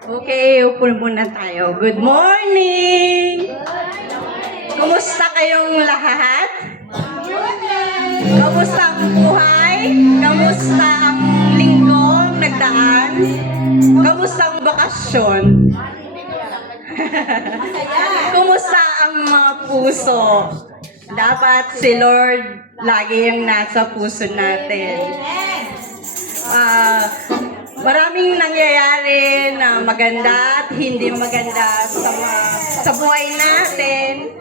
Okay, upo muna tayo. Good morning! Kumusta kayong lahat? Kamusta ang buhay? Kamusta ang linggong nagdaan? Kamusta ang bakasyon? Kumusta ang mga puso? Dapat si Lord lagi yung nasa puso natin. Maraming nangyayari na maganda at hindi maganda sa buhay natin,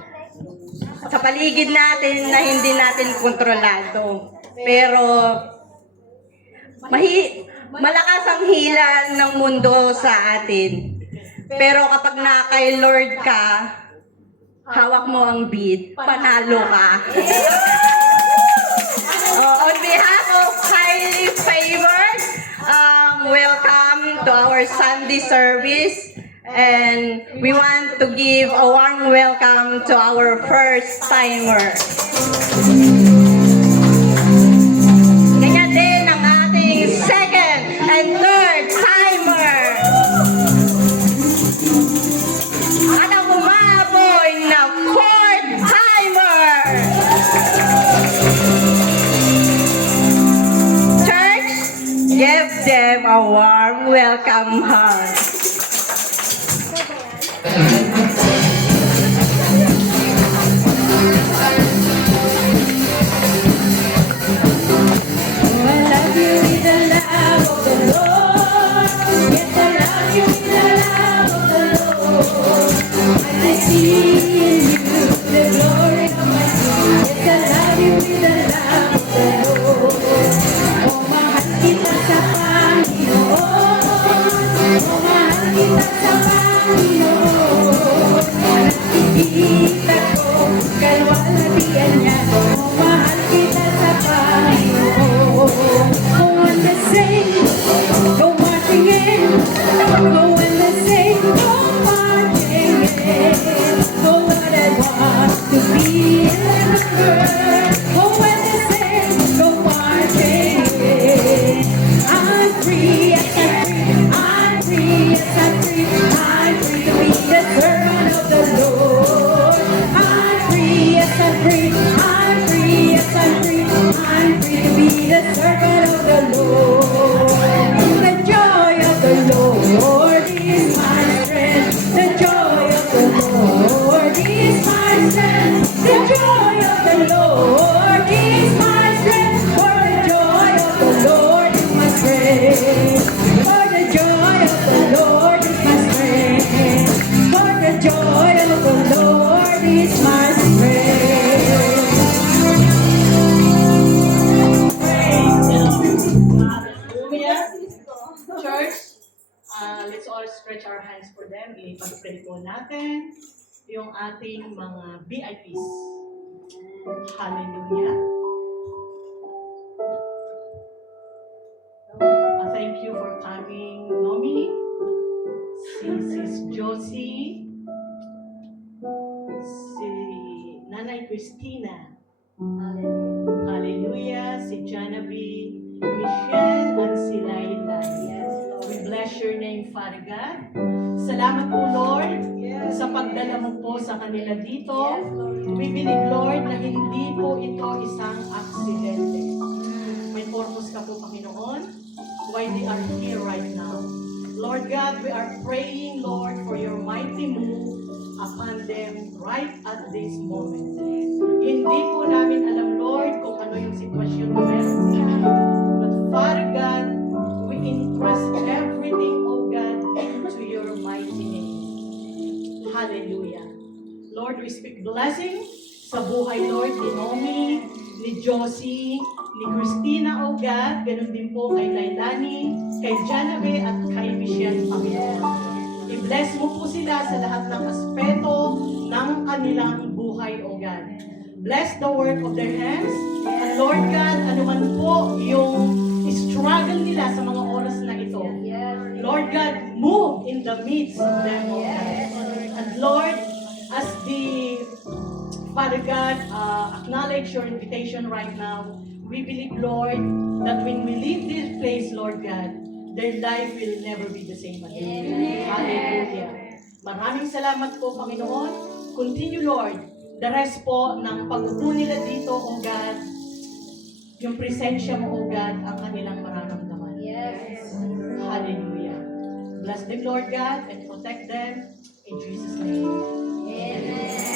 sa paligid natin na hindi natin kontrolado. Pero malakas ang hila ng mundo sa atin. Pero kapag na kay Lord ka, hawak mo ang beat, panalo ka. On behalf of highly favored, welcome to our Sunday service, and we want to give a warm welcome to our first timer. Ganyan din ang ating second and third timer. At ang umaboy na fourth timer. Church, give them a warm welcome hug. Let's all stretch our hands for them. Ipag-pray po natin yung ating mga VIPs. Hallelujah. Thank you for coming, Nomi, Sis Josie, si Nanay Christina. Hallelujah. Si Janabi, Michelle, at si Laila. We bless your name, Father God. Salamat po, Lord, sa pagdala mo po sa kanila dito. We believe, Lord, na hindi po ito isang aksidente. May purpose ka po, Panginoon, why they are here right now. Lord God, we are praying, Lord, for your mighty move upon them right at this moment. Hindi po namin alam, Lord, kung ano yung sitwasyon na meron sila. But Father God, we entrust everything, oh God, into your mighty name. Hallelujah. Lord, we speak blessing sa buhay, Lord, ni Nomi, ni Josie, ni Christina, oh God, ganun din po kay Lailani, kay Janabe, at kay Michelle, Panginoon. I-bless mo po sila sa lahat ng aspeto ng kanilang buhay, oh God. Bless the work of their hands. And Lord God, ano man po yung struggle nila sa mga oras na ito. Lord God, move in the midst of them, oh God. And Lord, as the Father God, acknowledge your invitation right now. We believe, Lord, that when we leave this place, Lord God, their life will never be the same again. Maraming salamat po, Panginoon. Continue, Lord. The rest po ng pag-upo nila dito, O God, yung presensya mo, O God, ang kanilang mararamdaman. Yes. Hallelujah. Bless them, Lord God, and protect them. In Jesus' name. Amen.